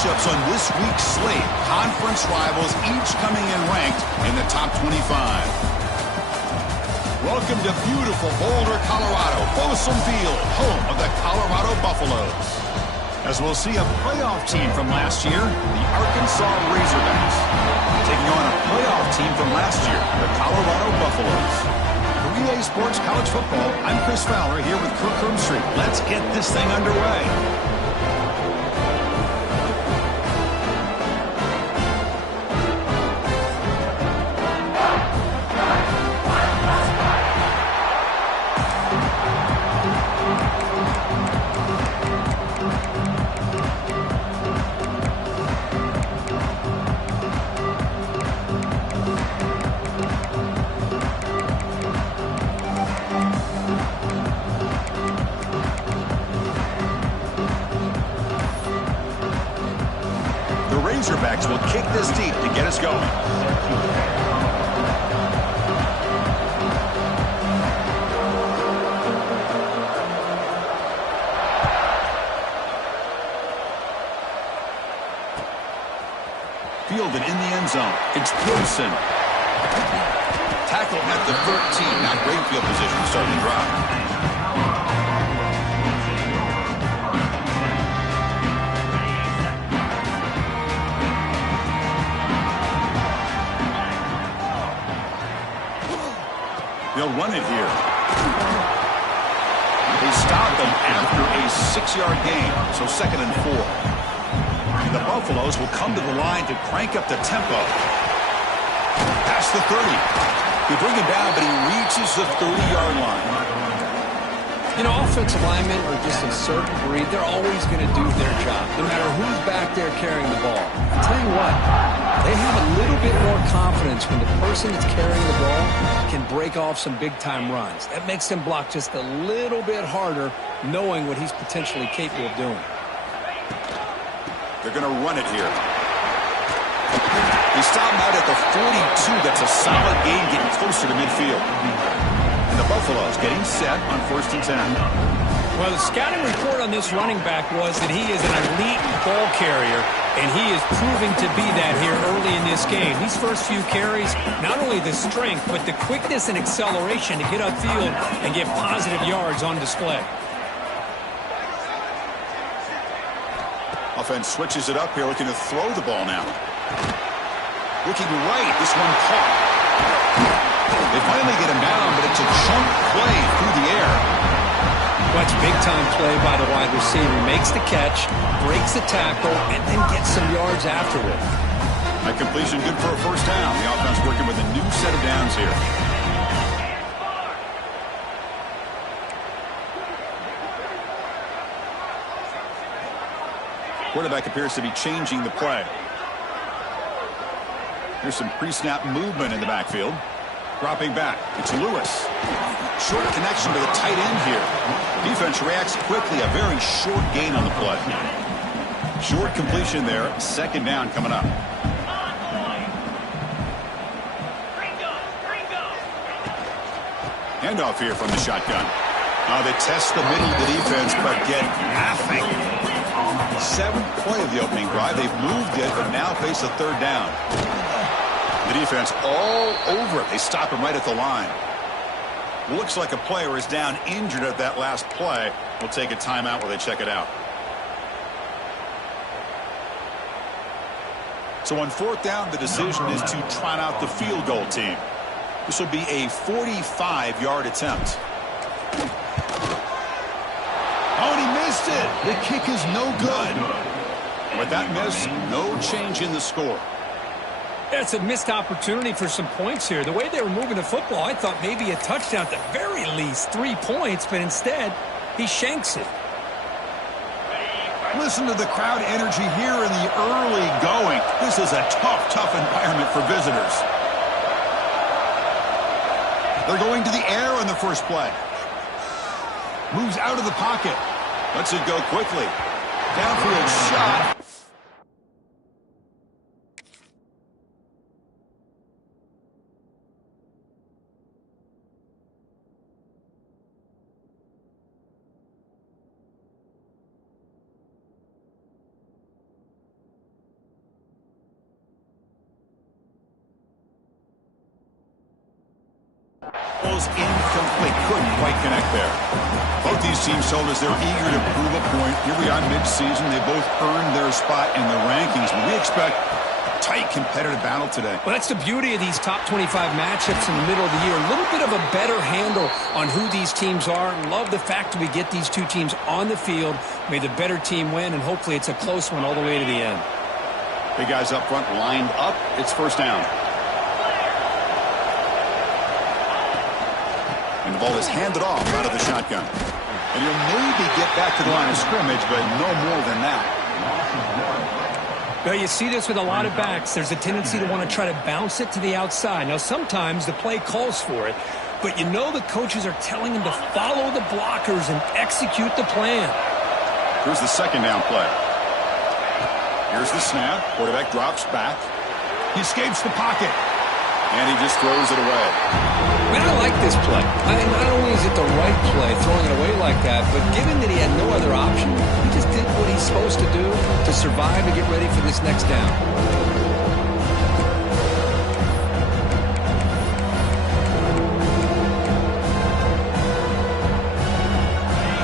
matchups on this week's slate. Conference rivals each coming in ranked in the top 25. Welcome to beautiful Boulder, Colorado. Folsom Field, home of the Colorado Buffaloes. As we'll see a playoff team from last year, the Arkansas Razorbacks, taking on a playoff team from last year, the Colorado Buffaloes. For EA Sports College Football, I'm Chris Fowler here with Kirk Herbstreit. Let's get this thing underway. Razorbacks will kick this deep to get us going. Fielded in the end zone. It's Wilson. Tackled at the 13. Not great field position starting the drive. They'll run it here. They stop them after a 6-yard gain, so 2nd and 4. The Buffaloes will come to the line to crank up the tempo. Past the 30. They bring him down, but he reaches the 30-yard line. You know, offensive linemen are just a certain breed. They're always going to do their job, no matter who's back there carrying the ball. I'll tell you what, they have a little bit more confidence when the person that's carrying the ball can break off some big-time runs. That makes them block just a little bit harder, knowing what he's potentially capable of doing. They're going to run it here. They stop him out at the 42. That's a solid gain, getting closer to midfield. And the Buffaloes getting set on 1st and 10. Well, the scouting report on this running back was that he is an elite ball carrier, and he is proving to be that here early in this game. These first few carries, not only the strength, but the quickness and acceleration to get upfield and get positive yards on display. Offense switches it up here, looking to throw the ball now. Looking right, this one caught. They finally get him down, but it's a chunk play through the air. Watch big-time play by the wide receiver. Makes the catch, breaks the tackle, and then gets some yards afterward. That completion good for a 1st down. The offense working with a new set of downs here. Quarterback appears to be changing the play. Here's some pre-snap movement in the backfield. Dropping back. It's Lewis. Short connection to the tight end here. Defense reacts quickly. A very short gain on the play. Short completion there. 2nd down coming up. Handoff here from the shotgun. They test the middle of the defense, but get nothing. 7th play of the opening drive. They've moved it, but now face a 3rd down. The defense all over it. They stop him right at the line. Looks like a player is down injured at that last play. We'll take a timeout while they check it out. So on 4th down, the decision is to trot out the field goal team. This will be a 45-yard attempt. Oh, and he missed it. The kick is no good. With that miss, no change in the score. That's a missed opportunity for some points here. The way they were moving the football, I thought maybe a touchdown at the very least, 3 points, but instead, he shanks it. Listen to the crowd energy here in the early going. This is a tough environment for visitors. They're going to the air on the first play. Moves out of the pocket. Lets it go quickly. Downfield shot. falls incomplete. Couldn't quite connect there. Both these teams told us they're eager to prove a point. Here we are mid-season. They both earned their spot in the rankings, but we expect a tight competitive battle today. Well, that's the beauty of these top 25 matchups in the middle of the year. A little bit of a better handle on who these teams are. Love the fact that we get these two teams on the field. May the better team win, and hopefully it's a close one all the way to the end. Big guys up front lined up. It's first down. And the ball is handed off out of the shotgun. And you'll maybe get back to the line of scrimmage, but no more than that. Well, you see this with a lot of backs. There's a tendency to want to try to bounce it to the outside. Now, sometimes the play calls for it, but you know the coaches are telling them to follow the blockers and execute the plan. Here's the second down play. Here's the snap. Quarterback drops back. He escapes the pocket. And he just throws it away. Man, I like this play. Not only is it the right play, throwing it away like that, but given that he had no other option, he just did what he's supposed to do to survive and get ready for this next down.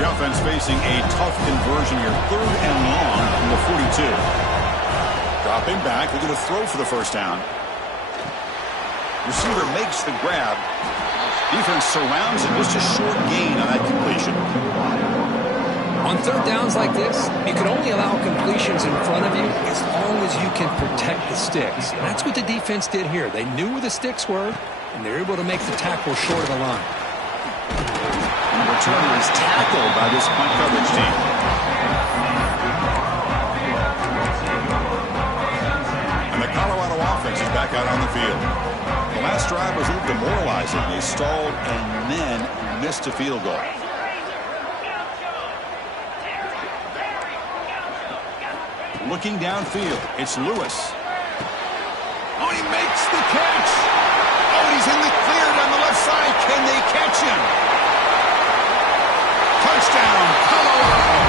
The offense facing a tough conversion here. 3rd and long from the 42. Dropping back. They're going to throw for the first down. Receiver makes the grab. Defense surrounds it. Just a short gain on that completion. On 3rd downs like this, you can only allow completions in front of you as long as you can protect the sticks. And that's what the defense did here. They knew where the sticks were, and they were able to make the tackle short of the line. And the returner is tackled by this punt coverage team. And the Colorado offense is back out on the field. The last drive was a little demoralizing. They stalled and then missed a field goal. Looking downfield, it's Lewis. Oh, he makes the catch. Oh, he's in the clear down the left side. Can they catch him? Touchdown, Colorado.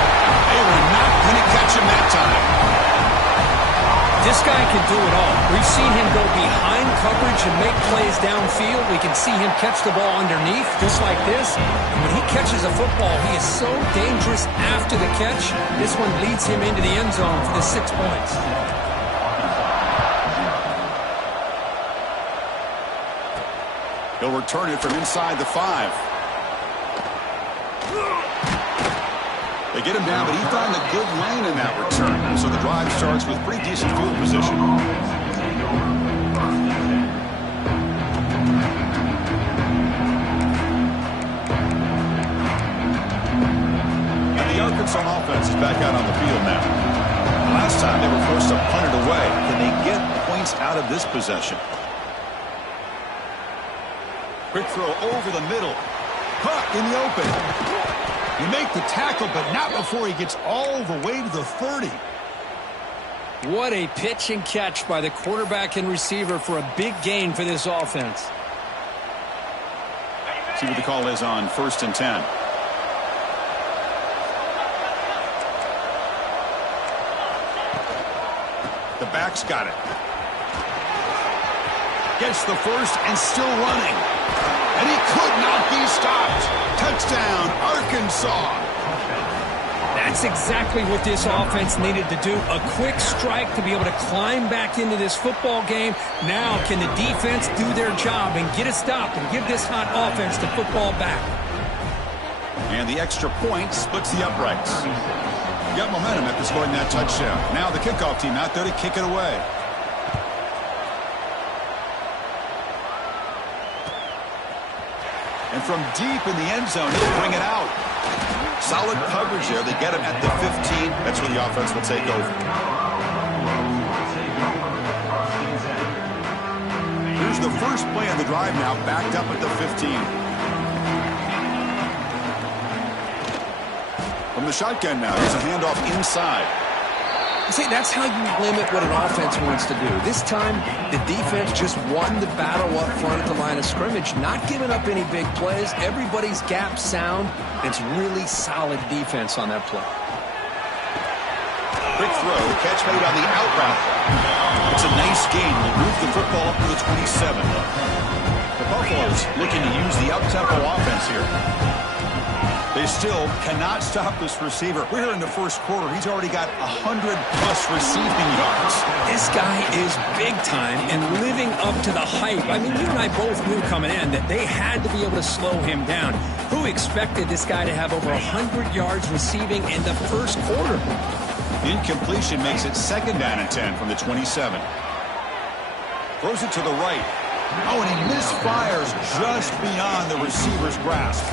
They were not going to catch him that time. This guy can do it all. We've seen him go behind coverage and make plays downfield. We can see him catch the ball underneath, just like this. And when he catches a football, he is so dangerous after the catch. This one leads him into the end zone for the 6 points. He'll return it from inside the 5. They get him down, but he found a good lane in that return. So the drive starts with pretty decent field position. And the Arkansas offense is back out on the field now. Last time they were forced to punt it away. Can they get points out of this possession? Quick throw over the middle. Caught in the open. You make the tackle, but not before he gets all the way to the 30. What a pitch and catch by the quarterback and receiver for a big gain for this offense. See what the call is on 1st and 10. The back's got it. Gets the first and still running. And he could not be stopped. Touchdown, Arkansas. That's exactly what this offense needed to do. A quick strike to be able to climb back into this football game. Now can the defense do their job and get a stop and give this hot offense the football back? And the extra point splits the uprights. Got momentum after scoring that touchdown. Now the kickoff team out there to kick it away. And from deep in the end zone, he'll bring it out. Solid coverage there. They get him at the 15. That's where the offense will take over. Here's the first play of the drive now, backed up at the 15. From the shotgun now, here's a handoff inside. See, that's how you limit what an offense wants to do. This time, the defense just won the battle up front at the line of scrimmage, not giving up any big plays. Everybody's gap sound. It's really solid defense on that play. Quick throw, catch made on the out route. It's a nice gain. We'll move the football up to the 27. The Buffaloes looking to use the up-tempo offense here. They still cannot stop this receiver. We're here in the first quarter. He's already got 100-plus receiving yards. This guy is big time and living up to the hype. I mean, you and I both knew coming in that they had to be able to slow him down. Who expected this guy to have over 100 yards receiving in the first quarter? Incompletion makes it 2nd down and 10 from the 27. Throws it to the right. Oh, and he misfires just beyond the receiver's grasp.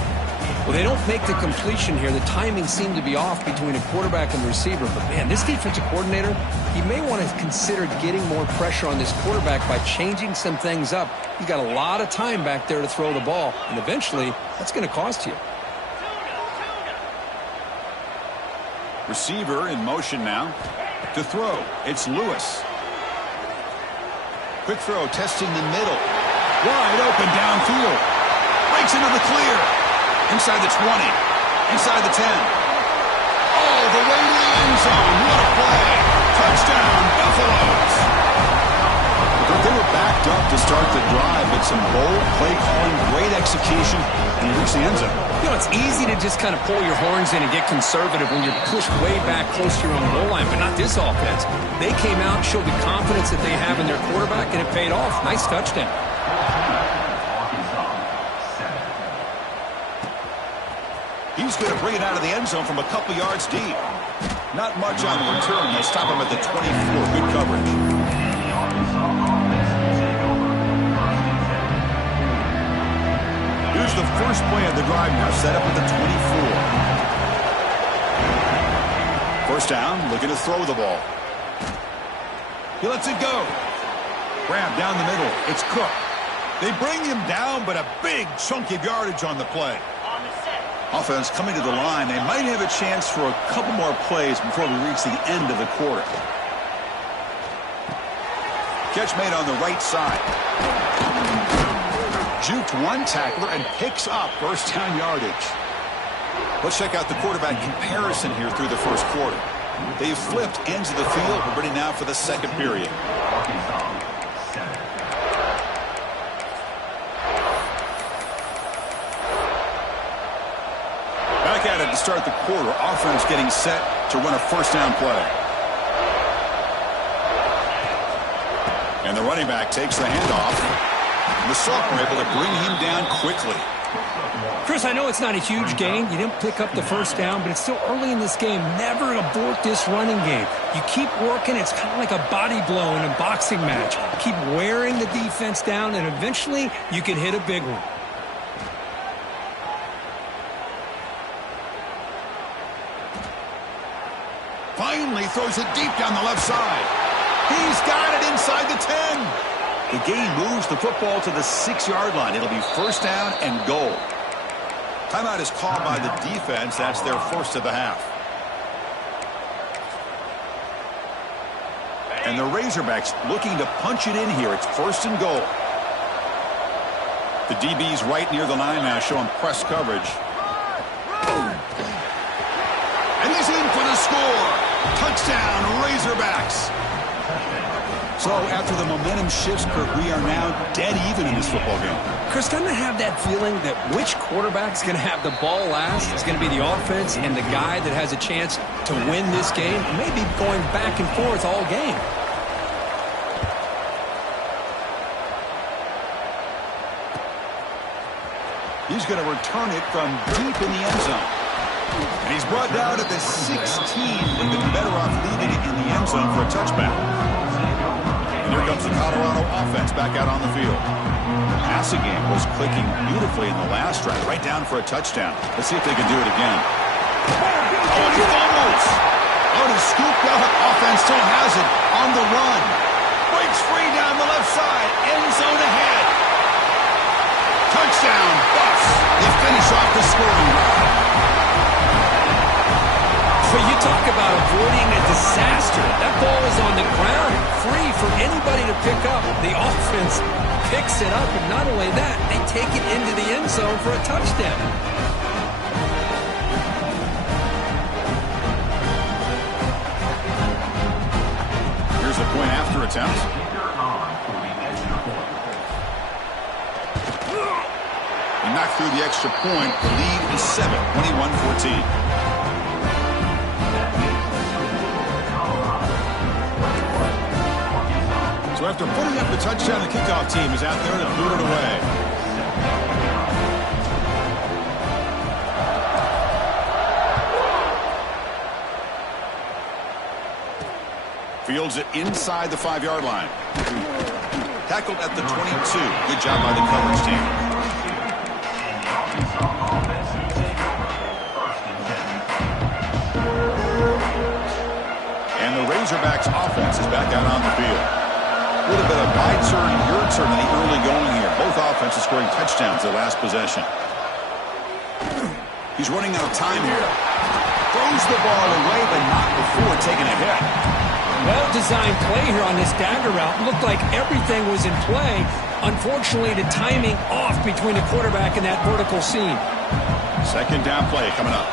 Well, they don't make the completion here. The timing seemed to be off between a quarterback and the receiver. But, man, this defensive coordinator, he may want to consider getting more pressure on this quarterback by changing some things up. He's got a lot of time back there to throw the ball, and eventually that's going to cost you. Receiver in motion now. To throw, it's Lewis. Quick throw, testing the middle. Wide open downfield. Breaks into the clear. Inside the 20. Inside the 10. All the way to the end zone. What a play. Touchdown, Buffaloes. They were backed up to start the drive, but some bold play calling, great execution, and he reached the end zone. You know, it's easy to just kind of pull your horns in and get conservative when you're pushed way back close to your own goal line, but not this offense. They came out and showed the confidence that they have in their quarterback, and it paid off. Nice touchdown. He's going to bring it out of the end zone from a couple yards deep. Not much on the return. They'll stop him at the 24. Good coverage. Here's the first play of the drive now, set up at the 24. First down, looking to throw the ball. He lets it go. Grab down the middle. It's Cook. They bring him down, but a big chunk of yardage on the play. Offense coming to the line. They might have a chance for a couple more plays before we reach the end of the quarter. Catch made on the right side. Juked one tackler and picks up first down yardage. Let's check out the quarterback comparison here through the first quarter. They've flipped ends of the field. We're ready now for the second period. Back at it to start the quarter. Offense getting set to run a first down play. And the running back takes the handoff. The sophomore able to bring him down quickly. Chris, I know it's not a huge gain. You didn't pick up the first down, but it's still early in this game. Never abort this running game. You keep working. It's kind of like a body blow in a boxing match. Keep wearing the defense down, and eventually you can hit a big one. Finally throws it deep down the left side. He's got it inside the 10. The game moves the football to the 6-yard line. It'll be first down and goal. Timeout is called by the defense. That's their first of the half. And the Razorbacks looking to punch it in here. It's first and goal. The DB's right near the line now, showing press coverage. And he's in for the score. Touchdown, Razorbacks. So after the momentum shifts, Kirk, we are now dead even in this football game. Chris, doesn't it have that feeling that which quarterback's going to have the ball last is going to be the offense, and the guy that has a chance to win this game may be going back and forth all game? He's going to return it from deep in the end zone. And he's brought down at the 16. They've been better off leaving it in the end zone for a touchback. And here comes the Colorado offense back out on the field. The passing game was clicking beautifully in the last drive, right down for a touchdown. Let's see if they can do it again. Oh, and he fumbles. Oh, to scoop up. Offense still has it on the run. Breaks free down the left side. End zone ahead. Touchdown, Buffs. They finish off the scoring drive. But you talk about avoiding a disaster. That ball is on the ground, free for anybody to pick up. The offense picks it up, and not only that, they take it into the end zone for a touchdown. Here's the point after attempt. knocked through the extra point. The lead is 7, 21-14. So after putting up the touchdown, the kickoff team is out there to boot it away. Fields it inside the 5-yard line. Tackled at the 22. Good job by the coverage team. And the Razorbacks offense is back out on the field. A little bit of my turn, your turn in the early going here. Both offenses scoring touchdowns their last possession. He's running out of time here. Throws the ball away, but not before taking a hit. Well-designed play here on this dagger route. Looked like everything was in play. Unfortunately, the timing off between the quarterback and that vertical seam. Second down play coming up.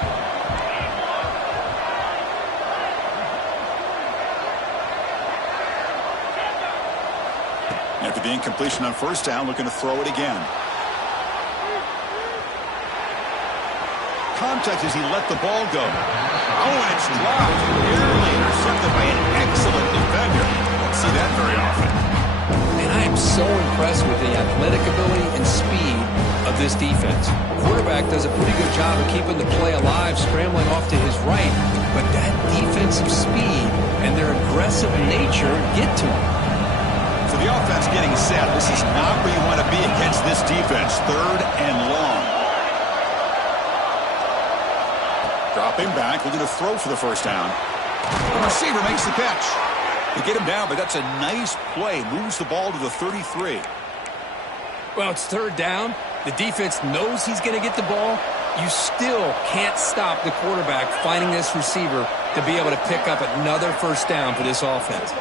After the incompletion on first down, looking to throw it again. Contact as he let the ball go. Oh, and it's dropped. Nearly intercepted by an excellent defender. Don't see that very often. And I am so impressed with the athletic ability and speed of this defense. The quarterback does a pretty good job of keeping the play alive, scrambling off to his right. But that defensive speed and their aggressive nature get to him. So the offense getting set. This is not where you want to be against this defense. 3rd and long. Dropping back, looking to throw for the first down. The receiver makes the catch. They get him down, but that's a nice play. Moves the ball to the 33. Well, it's 3rd down. The defense knows he's going to get the ball. You still can't stop the quarterback finding this receiver to be able to pick up another first down for this offense.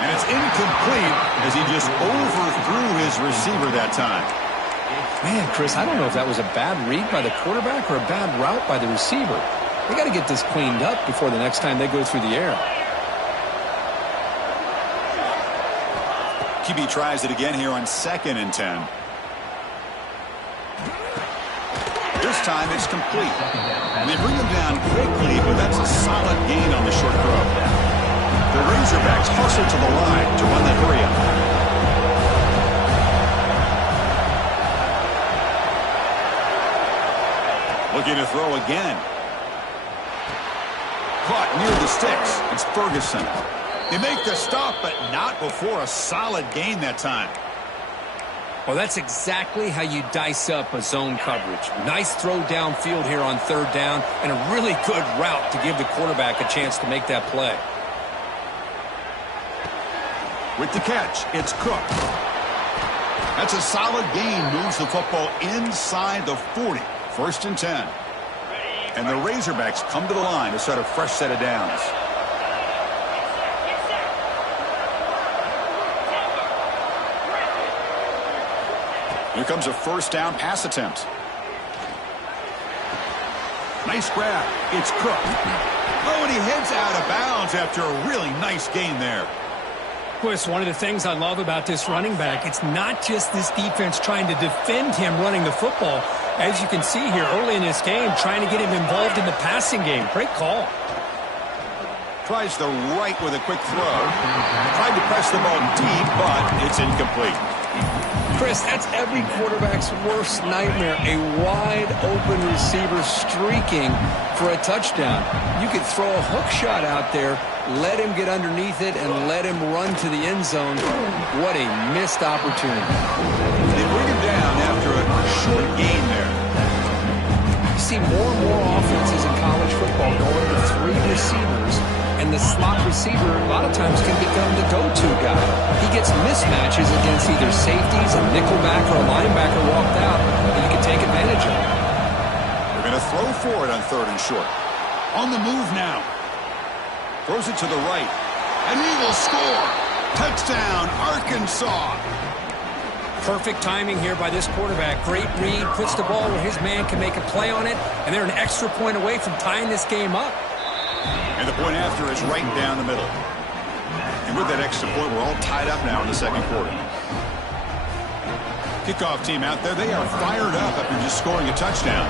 And it's incomplete as he just overthrew his receiver that time. Man, Chris, I don't know if that was a bad read by the quarterback or a bad route by the receiver. They got to get this cleaned up before the next time they go through the air. QB tries it again here on 2nd and 10. This time it's complete. And they bring him down quickly, but that's a solid gain on the short throw. The Razorbacks hustle to the line to run the hurry-up. Looking to throw again. Caught near the sticks. It's Ferguson. They make the stop, but not before a solid gain that time. Well, that's exactly how you dice up a zone coverage. Nice throw downfield here on 3rd down, and a really good route to give the quarterback a chance to make that play. With the catch, it's Cook. That's a solid gain. Moves the football inside the 40. 1st and 10. And the Razorbacks come to the line to set a fresh set of downs. Here comes a first down pass attempt. Nice grab. It's Cook. Oh, and he heads out of bounds after a really nice gain there. Chris, one of the things I love about this running back, it's not just this defense trying to defend him running the football. As you can see here early in this game, trying to get him involved in the passing game. Great call. Tries the right with a quick throw. Tried to press the ball deep, but it's incomplete. Chris, that's every quarterback's worst nightmare. A wide-open receiver streaking for a touchdown. You could throw a hook shot out there, let him get underneath it, and let him run to the end zone. What a missed opportunity. They bring him down after a short gain there. You see more and more offenses in college football going to 3 receivers, and the slot receiver a lot of times can become the go-to guy. He gets mismatches against either safeties, a nickelback, or a linebacker walked out, and you can take advantage of it. They're going to throw for it on 3rd and short. On the move now. Throws it to the right. And he will score. Touchdown, Arkansas. Perfect timing here by this quarterback. Great read, puts the ball where his man can make a play on it, and they're an extra point away from tying this game up. And the point after is right down the middle. And with that extra point, we're all tied up now in the 2nd quarter. Kickoff team out there, they are fired up after just scoring a touchdown.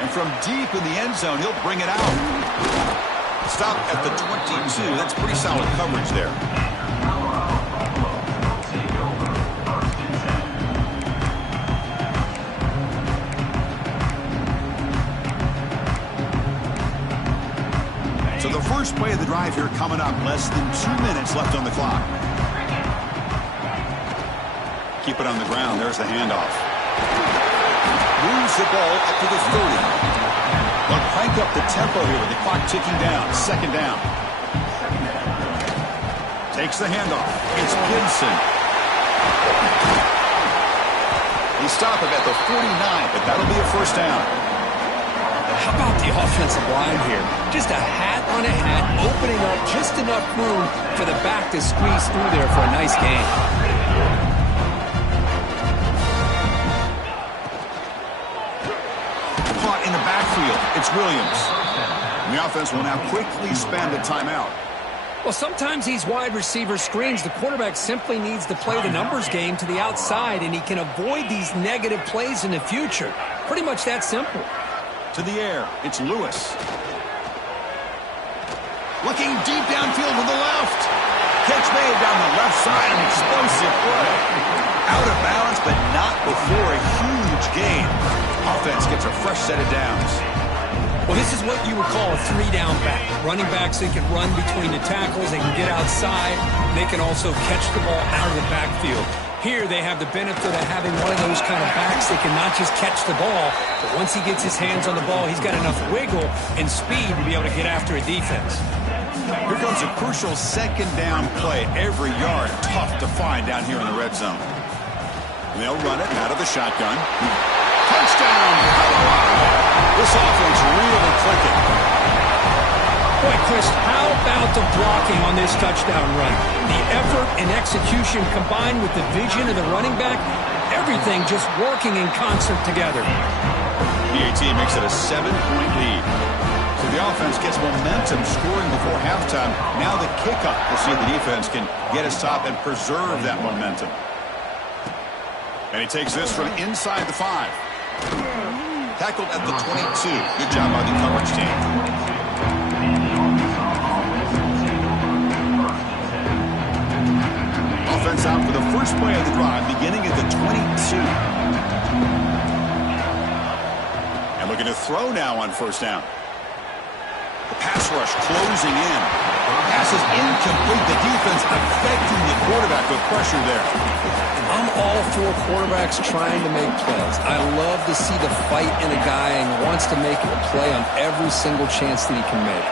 And from deep in the end zone, he'll bring it out. Stop at the 22. That's pretty solid coverage there. So the first play of the drive here coming up. Less than 2 minutes left on the clock. Keep it on the ground. There's the handoff. Moves the ball up to the 30. They'll crank up the tempo here with the clock ticking down. Second down. Takes the handoff. It's Gibson. He stopped him at the 49, but that'll be a first down. How about the offensive line here? Just a hat on a hat, opening up just enough room for the back to squeeze through there for a nice gain. Caught in the backfield. It's Williams. And the offense will now quickly spend a timeout. Well, sometimes these wide receiver screens, the quarterback simply needs to play the numbers game to the outside, and he can avoid these negative plays in the future. Pretty much that simple. To the air, it's Lewis. Looking deep downfield to the left. Catch made down the left side, an explosive play. Out of bounds, but not before a huge gain. Offense gets a fresh set of downs. Well, this is what you would call a three-down back. Running backs, they can run between the tackles, they can get outside, they can also catch the ball out of the backfield. Here they have the benefit of having one of those kind of backs that can not just catch the ball, but once he gets his hands on the ball, he's got enough wiggle and speed to be able to get after a defense. Here comes a crucial second down play. Every yard tough to find down here in the red zone. And they'll run it out of the shotgun. Touchdown, Colorado. This offense really clicking. Boy, Chris, how about the blocking on this touchdown run? The effort and execution combined with the vision of the running back, everything just working in concert together. PAT makes it a 7-point lead. So the offense gets momentum scoring before halftime. Now the kickoff. We'll see if the defense can get a stop and preserve that momentum. And he takes this from inside the 5. Tackled at the 22. Good job by the coverage team. Offense out for the first play of the drive, beginning at the 22. And looking to throw now on first down. The pass rush closing in. Pass is incomplete. The defense affecting the quarterback with pressure there. I'm all for quarterbacks trying to make plays. I love to see the fight in a guy and wants to make a play on every single chance that he can make.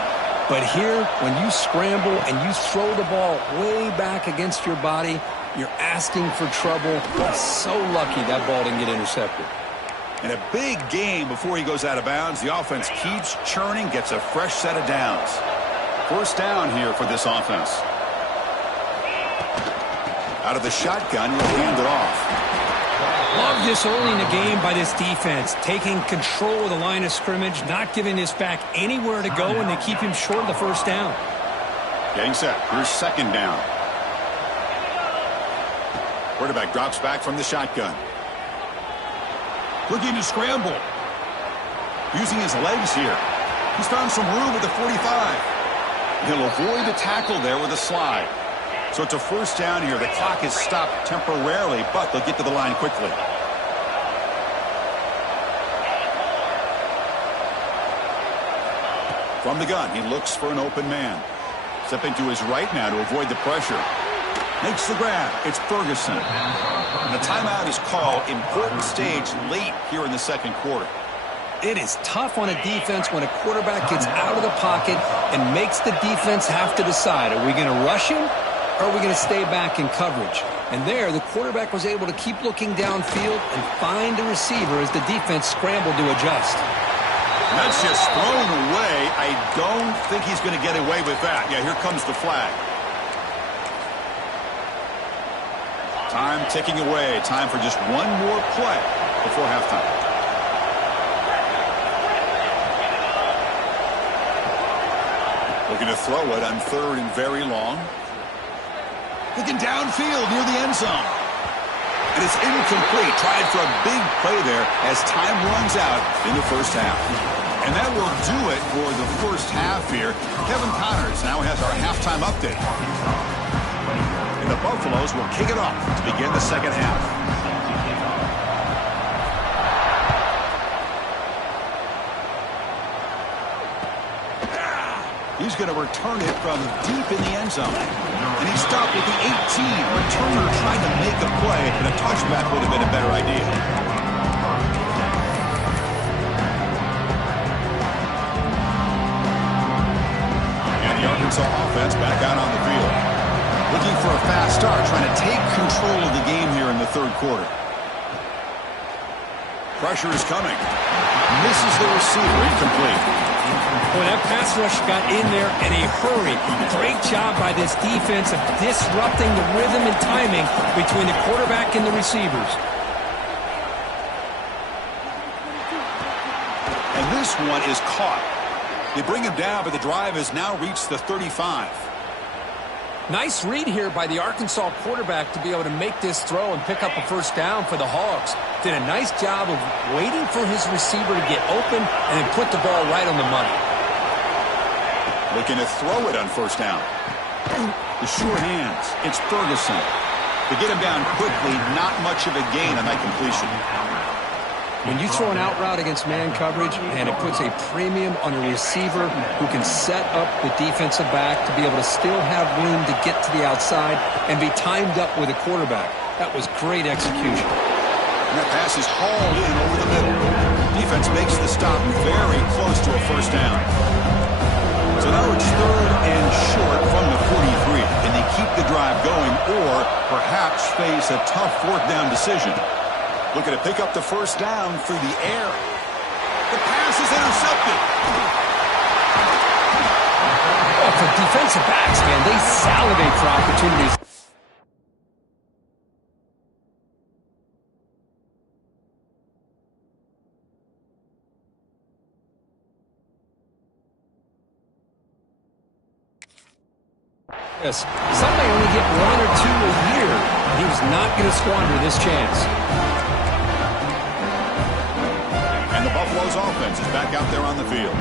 But here, when you scramble and you throw the ball way back against your body, you're asking for trouble. Well, so lucky that ball didn't get intercepted. And a big game before he goes out of bounds. The offense keeps churning, gets a fresh set of downs. First down here for this offense. Out of the shotgun, he'll hand it off. Love this early in the game by this defense, taking control of the line of scrimmage, not giving this back anywhere to go, and they keep him short of the first down. Getting set. Here's second down. Quarterback drops back from the shotgun. Looking to scramble. Using his legs here. He's found some room at the 45. He'll avoid the tackle there with a slide. So it's a first down here. The clock is stopped temporarily, but they'll get to the line quickly. From the gun, he looks for an open man. Stepping to his right now to avoid the pressure. Makes the grab. It's Ferguson. And the timeout is called. Important stage late here in the second quarter. It is tough on a defense when a quarterback gets out of the pocket and makes the defense have to decide, are we going to rush him or are we going to stay back in coverage? And there, the quarterback was able to keep looking downfield and find the receiver as the defense scrambled to adjust. That's just thrown away. I don't think he's going to get away with that. Yeah, here comes the flag. Time ticking away. Time for just one more play before halftime. Looking to throw it on 3rd and very long. Looking downfield near the end zone. And it's incomplete. Tried for a big play there as time runs out in the first half. And that will do it for the first half here. Kevin Connors now has our halftime update. And the Buffaloes will kick it off to begin the second half. He's going to return it from deep in the end zone. And he stopped at the 18. Returner trying to make a play, and a touchback would have been a better idea. And the Arkansas offense back out on the field. Looking for a fast start, trying to take control of the game here in the 3rd quarter. Pressure is coming. Misses the receiver, incomplete. Boy, that pass rush got in there in a hurry. Great job by this defense of disrupting the rhythm and timing between the quarterback and the receivers. And this one is caught. They bring him down, but the drive has now reached the 35. Nice read here by the Arkansas quarterback to be able to make this throw and pick up a first down for the Hogs. Did a nice job of waiting for his receiver to get open and then put the ball right on the money. Looking to throw it on first down. The sure hands. It's Ferguson. To get him down quickly, not much of a gain on that completion. When you throw an out route against man coverage, and it puts a premium on a receiver who can set up the defensive back to be able to still have room to get to the outside and be timed up with a quarterback. That was great execution. And that pass is hauled in over the middle. Defense makes the stop very close to a first down. So now it's 3rd and short from the 43. Can they keep the drive going or perhaps face a tough 4th down decision? Looking to pick up the first down through the air. The pass is intercepted. Oh, for defensive backs, man, they salivate for opportunities. Yes, some may only get 1 or 2 a year. He was not going to squander this chance. And the Buffaloes offense is back out there on the field.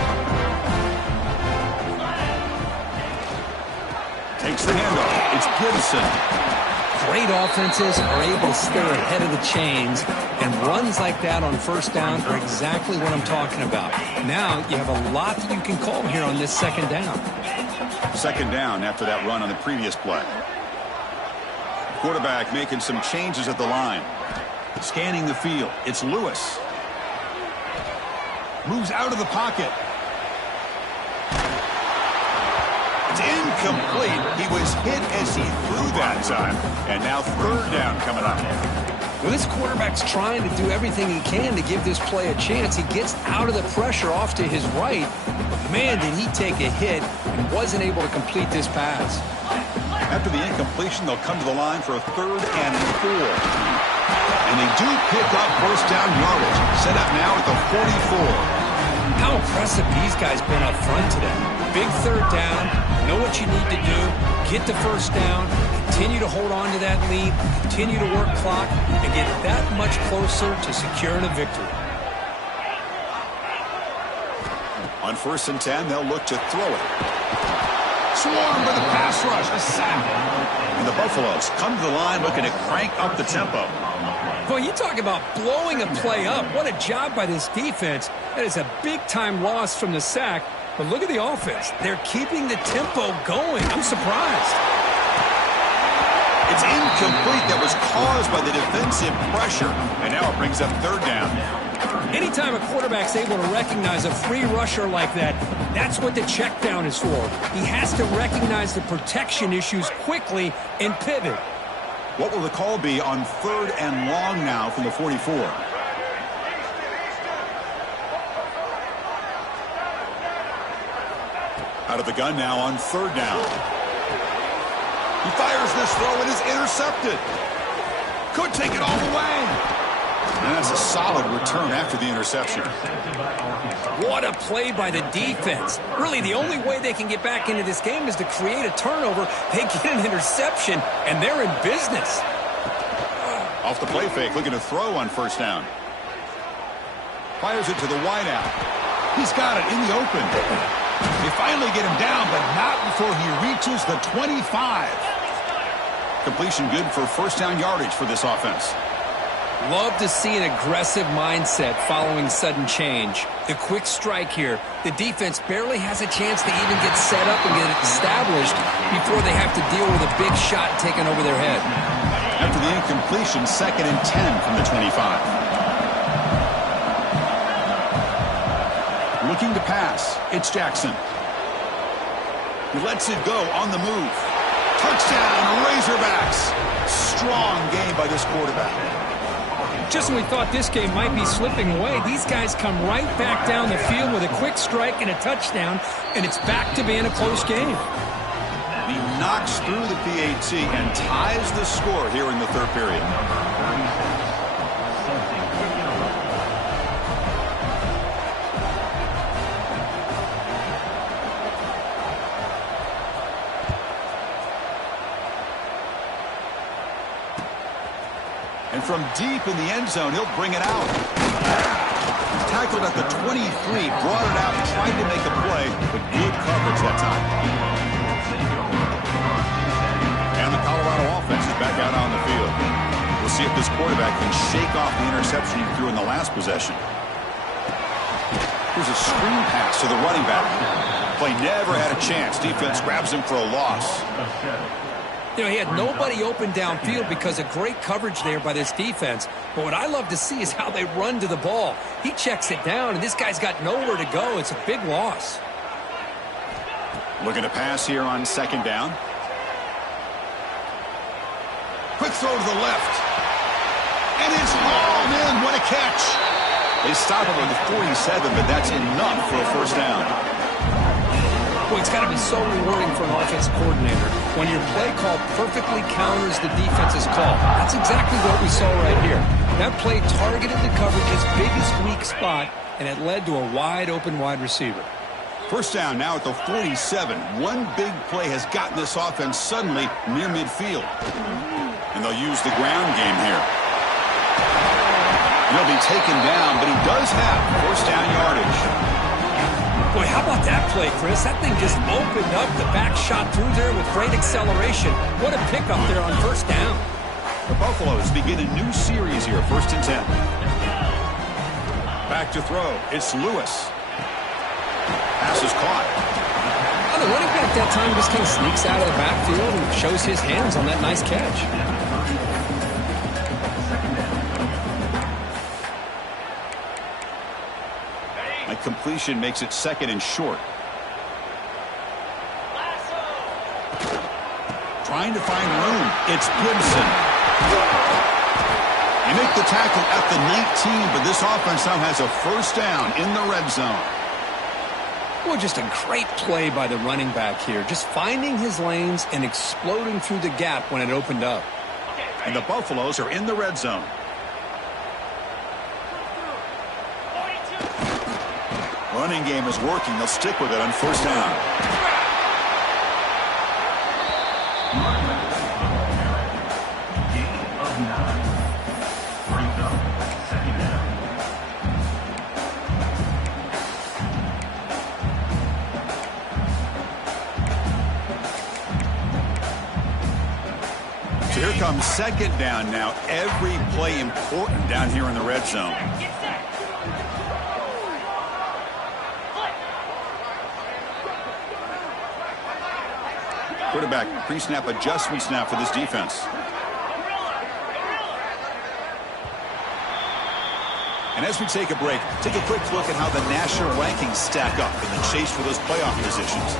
Takes the handoff. It's Gibson. Great offenses are able to stay ahead of the chains, and runs like that on first down are exactly what I'm talking about. Now you have a lot that you can call here on this second down. Second down after that run on the previous play. Quarterback making some changes at the line. Scanning the field. It's Lewis. Moves out of the pocket. It's incomplete. He was hit as he threw that time. And now 3rd down coming up. Well, this quarterback's trying to do everything he can to give this play a chance. He gets out of the pressure off to his right. But man, did he take a hit and wasn't able to complete this pass. After the incompletion, they'll come to the line for a 3rd and 4. And they do pick up first down yardage. Set up now at the 44. How impressive these guys been up front today. Big 3rd down. Know what you need to do. Get the first down. Continue to hold on to that lead. Continue to work clock. And get that much closer to securing a victory. On 1st and 10, they'll look to throw it. Swarmed by the pass rush. A sack. And the Buffaloes come to the line looking to crank up the tempo. Boy, you talk about blowing a play up. What a job by this defense. That is a big-time loss from the sack. But look at the offense. They're keeping the tempo going. I'm surprised. It's incomplete. That was caused by the defensive pressure. And now it brings up 3rd down. Anytime a quarterback's able to recognize a free rusher like that, that's what the check down is for. He has to recognize the protection issues quickly and pivot. What will the call be on 3rd and long now from the 44? Out of the gun now on 3rd down. He fires this throw and is intercepted. Could take it all the way. And has a solid return after the interception. What a play by the defense. Really, the only way they can get back into this game is to create a turnover. They get an interception, and they're in business. Off the play fake, looking to throw on first down. Fires it to the wideout. He's got it in the open. They finally get him down, but not before he reaches the 25. Completion good for first down yardage for this offense. Love to see an aggressive mindset following sudden change. The quick strike here. The defense barely has a chance to even get set up and get it established before they have to deal with a big shot taken over their head. After the incompletion, 2nd and 10 from the 25. Looking to pass. It's Jackson. He lets it go on the move. Touchdown, Razorbacks. Strong game by this quarterback. Just when we thought this game might be slipping away, these guys come right back down the field with a quick strike and a touchdown, and it's back to being a close game. He knocks through the PAT and ties the score here in the third period. And from deep in the end zone, he'll bring it out. Tackled at the 23, brought it out, tried to make a play, but good coverage that time. And the Colorado offense is back out on the field. We'll see if this quarterback can shake off the interception he threw in the last possession. Here's a screen pass to the running back. Play never had a chance. Defense grabs him for a loss. You know, he had nobody open downfield because of great coverage there by this defense. But what I love to see is how they run to the ball. He checks it down, and this guy's got nowhere to go. It's a big loss. Looking to pass here on second down. Quick throw to the left. And it's hauled in. What a catch. They stop him at the 47, but that's enough for a first down. Boy, it's got to be so rewarding for an offense coordinator when your play call perfectly counters the defense's call. That's exactly what we saw right here. That play targeted the coverage's biggest weak spot, and it led to a wide-open wide receiver. First down now at the 47. One big play has gotten this offense suddenly near midfield. And they'll use the ground game here. He'll be taken down, but he does have first down yardage. Boy, how about that play, Chris? That thing just opened up. The back shot through there with great acceleration. What a pickup there on first down. The Buffaloes begin a new series here, 1st and 10. Back to throw. It's Lewis. Pass is caught. Oh, the running back that time just kind of sneaks out of the backfield and shows his hands on that nice catch. Completion makes it 2nd and short. Trying to find room. It's Gibson. They make the tackle at the 19, but this offense now has a first down in the red zone. Well, just a great play by the running back here. Just finding his lanes and exploding through the gap when it opened up. And the Buffaloes are in the red zone. Running game is working. They'll stick with it on first down. So here comes second down now. Every play important down here in the red zone. Quarterback pre-snap adjustments now for this defense. And as we take a break, take a quick look at how the national rankings stack up in the chase for those playoff positions.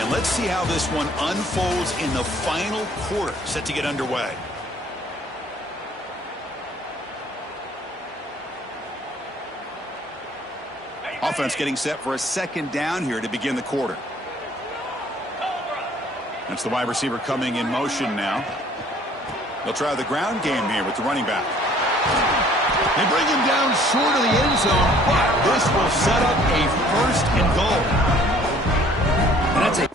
And let's see how this one unfolds in the final quarter set to get underway. Offense getting set for a second down here to begin the quarter. That's the wide receiver coming in motion now. They'll try the ground game here with the running back. They bring him down short of the end zone, but this will set up a 1st and goal. And that's a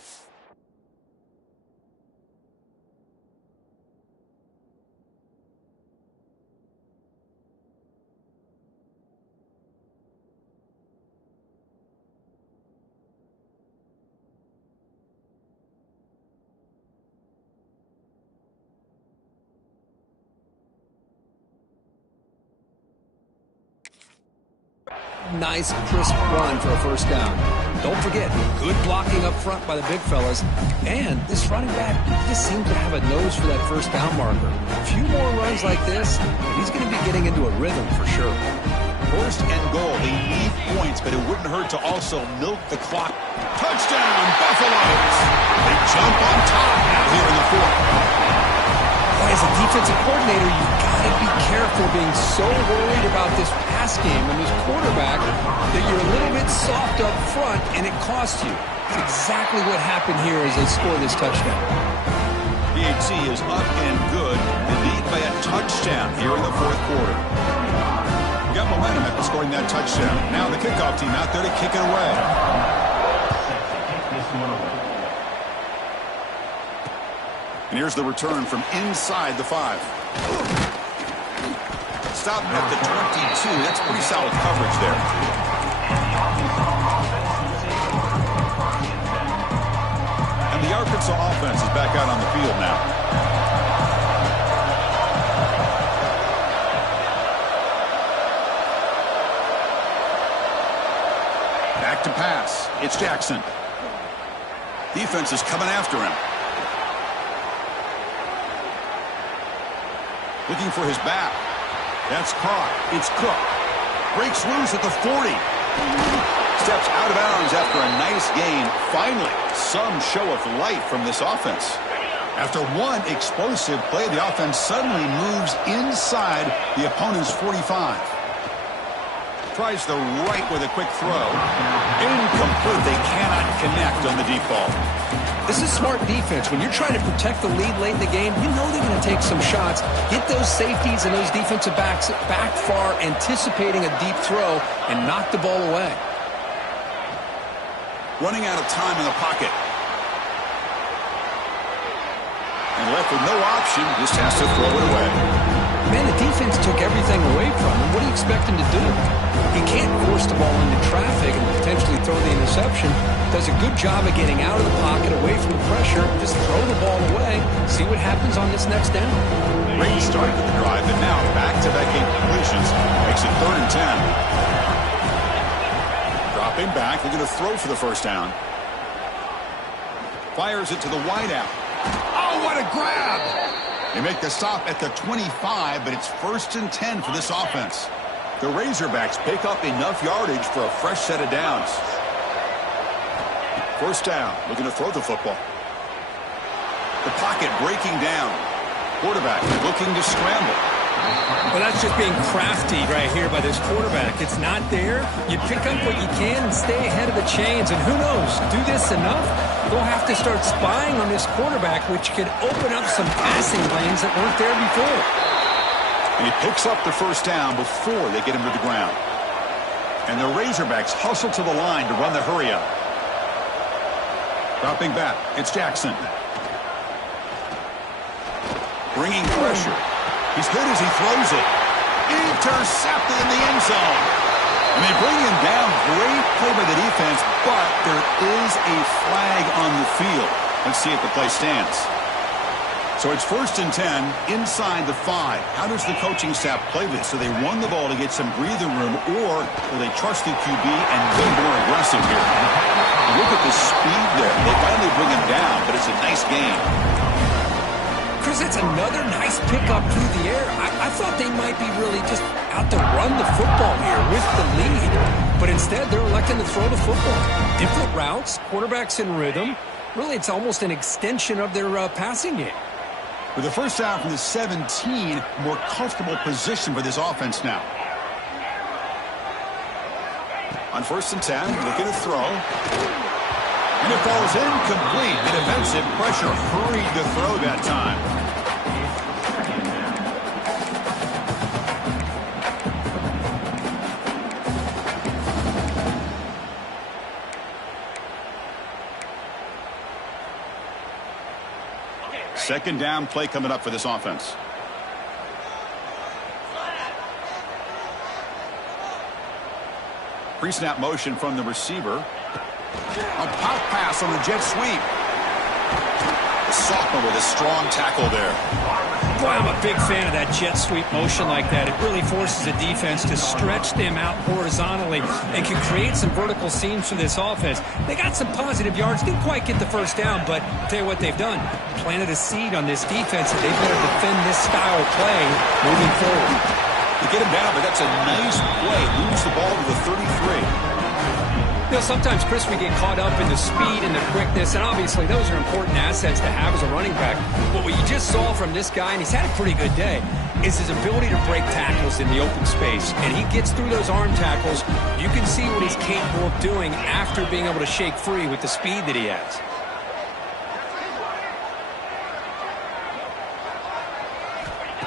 nice, crisp run for a 1st down. Don't forget, good blocking up front by the big fellas. And this running back just seems to have a nose for that 1st down marker. A few more runs like this, and he's going to be getting into a rhythm for sure. 1st and goal. They need points, but it wouldn't hurt to also milk the clock. Touchdown, Buffaloes! They jump on top now here in the 4th. As a defensive coordinator, you've got to be careful being so worried about this pass game and this quarterback that you're a little bit soft up front and it costs you. That's exactly what happened here as they score this touchdown. BHC is up and good. They lead by a touchdown here in the 4th quarter. Got momentum after scoring that touchdown. Now the kickoff team out there to kick it away. And here's the return from inside the 5. Stop at the 22. That's pretty solid coverage there. And the Arkansas offense is back out on the field now. Back to pass. It's Jackson. Defense is coming after him. Looking for his back. That's caught. It's Cook. Breaks loose at the 40. Steps out of bounds after a nice gain. Finally, some show of life from this offense. After one explosive play, the offense suddenly moves inside the opponent's 45. Tries the right with a quick throw. Incomplete. They cannot connect on the deep ball. This is smart defense. When you're trying to protect the lead late in the game, you know they're going to take some shots, get those safeties and those defensive backs back far, anticipating a deep throw, and knock the ball away. Running out of time in the pocket. And left with no option, just has to throw it away. Man, the defense took everything away from him. What do you expect him to do? He can't force the ball into traffic and potentially throw the interception. Does a good job of getting out of the pocket, away from the pressure. Just throw the ball away. See what happens on this next down. Great start to the drive, but now back-to-back incompletions. Makes it 3rd and 10. Dropping back, they're going to throw for the 1st down. Fires it to the wideout. Oh, what a grab! They make the stop at the 25, but it's 1st and 10 for this offense. The Razorbacks pick up enough yardage for a fresh set of downs. 1st down, looking to throw the football. The pocket breaking down. Quarterback looking to scramble. Well, that's just being crafty right here by this quarterback. It's not there. You pick up what you can and stay ahead of the chains. And who knows, do this enough, they'll have to start spying on this quarterback, which could open up some passing lanes that weren't there before. And he picks up the 1st down before they get him to the ground. And the Razorbacks hustle to the line to run the hurry-up. Dropping back, it's Jackson. Bringing pressure. He's good as he throws it. Intercepted in the end zone. And they bring him down. Great play by the defense, but there is a flag on the field. Let's see if the play stands. So it's 1st and 10 inside the 5. How does the coaching staff play this? So they run the ball to get some breathing room, or will they trust the QB and be more aggressive here? Look at the speed there. They finally bring him down, but it's a nice game. Chris, that's another nice pickup through the air. I thought they might be really just out to run the football here with the lead. But instead, they're electing to throw the football. Different routes, quarterbacks in rhythm. Really, it's almost an extension of their passing game. With the 1st down from the 17, more comfortable position for this offense now. On 1st and 10, looking to throw. And it falls incomplete. The defensive pressure hurried the throw that time. Second down play coming up for this offense. Pre-snap motion from the receiver. A pop pass on the jet sweep. The sophomore with a strong tackle there. Boy, I'm a big fan of that jet sweep motion like that. It really forces the defense to stretch them out horizontally and can create some vertical seams for this offense. They got some positive yards. Didn't quite get the first down, but I'll tell you what they've done. Planted a seed on this defense, and they better defend this style of play moving forward. They get him down, but that's a nice play. Moves the ball to the 33. You know, sometimes, Chris, we get caught up in the speed and the quickness, and obviously those are important assets to have as a running back. But what you just saw from this guy, and he's had a pretty good day, is his ability to break tackles in the open space. And he gets through those arm tackles. You can see what he's capable of doing after being able to shake free with the speed that he has.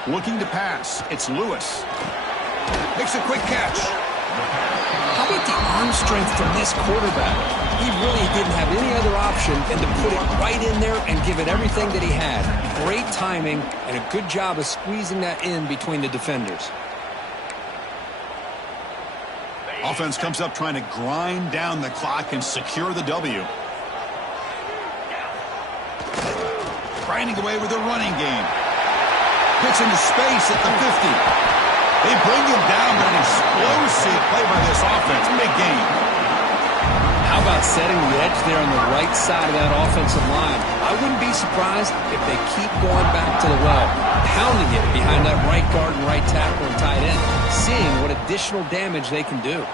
Looking to pass. It's Lewis. Makes a quick catch. How about the arm strength from this quarterback? He really didn't have any other option than to put it right in there and give it everything that he had. Great timing and a good job of squeezing that in between the defenders. Offense comes up trying to grind down the clock and secure the W. Grinding away with a running game. Gets into space at the 50. They bring him down, but an explosive play by this offense. Big game. How about setting the edge there on the right side of that offensive line? I wouldn't be surprised if they keep going back to the well, pounding it behind that right guard and right tackle and tight end, seeing what additional damage they can do.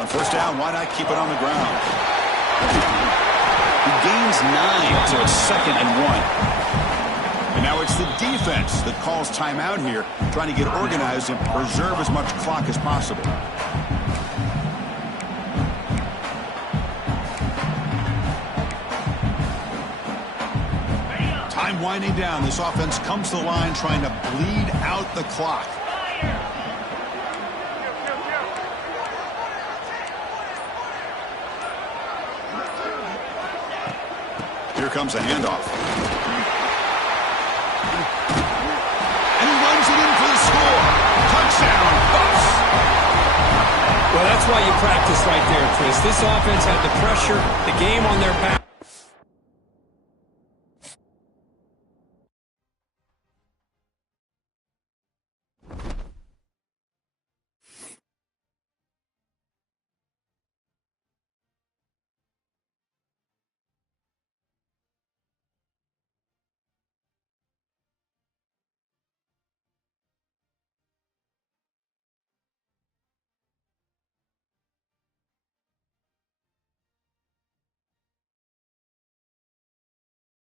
On first down, why not keep it on the ground? He gains 9, so it's 2nd and 1. And now it's the defense that calls timeout here, trying to get organized and preserve as much clock as possible. Time winding down. This offense comes to the line trying to bleed out the clock. Here comes a handoff. Well, that's why you practice right there, Chris. This offense had the pressure, the game on their back.